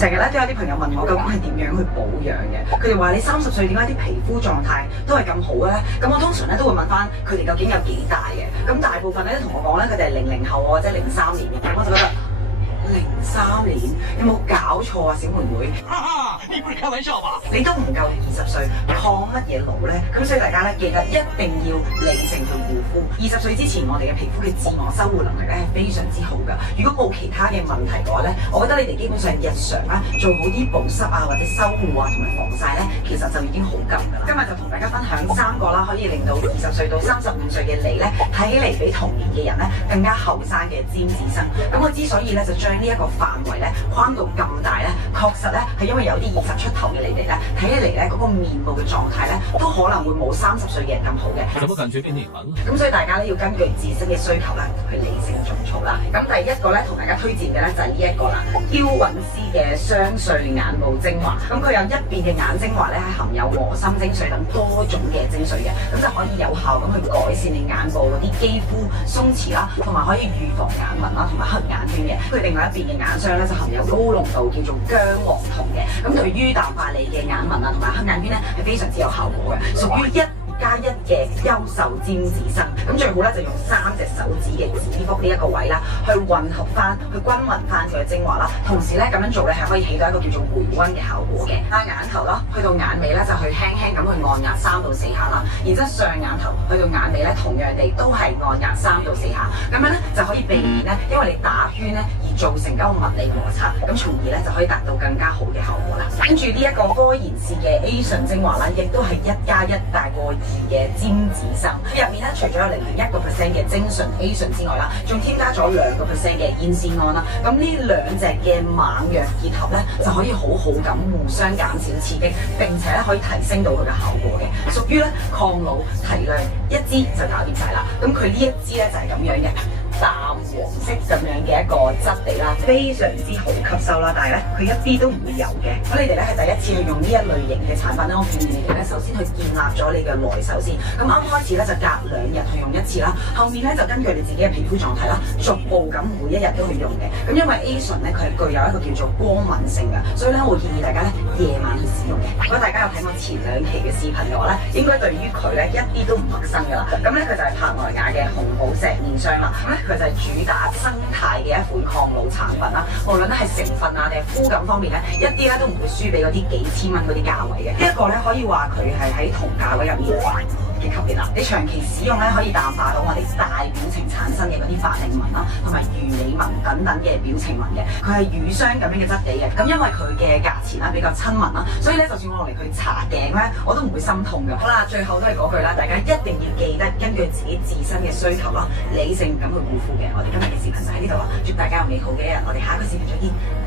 成日咧都有啲朋友問我究竟係點樣去保養嘅，佢哋話你30歲點解啲皮膚狀態都係咁好咧？咁我通常咧都會問翻佢哋究竟有幾大嘅，咁大部分咧都同我講咧佢哋係00後或者03年嘅，我就覺得03年有冇搞錯啊，小妹妹？你不是開玩笑吧？你都唔夠20歲，抗乜嘢老咧？咁所以大家咧記得一定要理性去護膚。20歲之前，我哋嘅皮膚嘅自我修護能力咧係非常之好噶。如果冇其他嘅問題嘅話咧，我覺得你哋基本上日常咧做好啲保濕啊或者修護啊同埋防曬咧，其實就已經好夠噶啦。今日就同大家分享3個啦，可以令到20歲到35歲嘅你咧睇起嚟比同年嘅人咧更加後生嘅尖子生。咁我之所以咧就將呢一個範圍咧框到咁大咧，確實咧係因為有啲20出頭嘅你哋咧睇起嚟咧嗰個面部嘅狀態咧都可能會冇30歲嘅人咁好嘅。怎麼感覺變你們？咁所以大家咧要根據自身嘅需求咧去理性種草啦。咁第一個咧同大家推薦嘅咧就係呢一個啦，嬌韻詩嘅雙萃眼部精華。咁佢有一邊嘅眼精華咧係含有和心精髓等多種嘅精髓嘅，咁就可以有效咁去改善你眼部嗰啲肌膚鬆弛啦，同埋可以預防眼紋啦同埋黑眼圈嘅。佢另外一邊嘅眼霜咧就含有高濃度叫做薑黃酮嘅，咁對於淡化你嘅眼紋啊同埋黑眼圈咧係非常之有效果嘅，屬於1+1嘅優秀尖子生。咁最好咧就用3隻手指嘅指腹呢一個位啦，去混合翻，去均勻翻佢嘅精華啦。同時咧咁樣做咧係可以起到一個叫做回溫嘅效果嘅。眼頭啦，去到眼尾咧就去輕輕咁去按壓3到4下啦。然之後上眼頭去到眼尾咧，同樣地都係按壓3到4下。咁樣咧就可以避免咧，因為你打圈咧而造成嗰個物理摩擦，咁從而咧就可以達到更加好嘅效果啦。跟住呢一個科妍氏嘅 A 醇精華啦，亦都係1+1大過2嘅尖子生。入面咧除咗有0.1% 嘅精純 A 醇之外啦，仲添加咗2% 嘅煙酰胺啦。咁呢2隻嘅猛藥結合咧，就可以好好咁互相減少刺激，並且咧可以提升到佢嘅效果嘅，屬於咧抗老提亮，一支就搞掂晒啦。咁佢呢一支咧就係咁樣嘅淡黃色咁樣嘅一個質地啦，非常之好吸收啦，但係咧佢一啲都唔會油嘅。咁你哋咧係第一次去用呢一類型嘅產品咧，我建議你哋咧首先去建立咗你嘅內收先。咁啱開始咧就隔2日去用1次啦，後面咧就根據你自己嘅皮膚狀態啦，逐步咁每1日都去用嘅。咁因為 A 醇咧佢係具有一個叫做光敏性嘅，所以咧我會建議大家咧夜晚去使用嘅。如果大家有睇我前2期嘅視頻嘅話咧，應該對於佢咧一啲都唔陌生噶啦。咁咧佢就係珀萊雅嘅紅寶石面霜啦。咁咧佢就係主打生態嘅一款抗老產品啦。無論咧係成分啊定係膚感方面咧，一啲咧都唔會輸俾嗰啲幾千蚊嗰啲價位嘅。呢一個咧可以話佢係喺同價位入面嘅級別啦。你長期使用咧可以淡化到我哋大表情產生嘅嗰啲法令紋啦，同埋魚尾紋等等嘅表情紋嘅。佢係乳霜咁樣嘅質地嘅。咁因為佢嘅價錢啦比較親民啦，所以咧就算我攞嚟去搽頸咧，我都唔會心痛嘅。好啦，最後都係嗰句啦，大家一定要記得根據自己自身嘅需求啦，理性咁去護膚嘅。我哋今日嘅視頻就喺呢度啦，祝大家有美好嘅一日，我哋下一個視頻再見。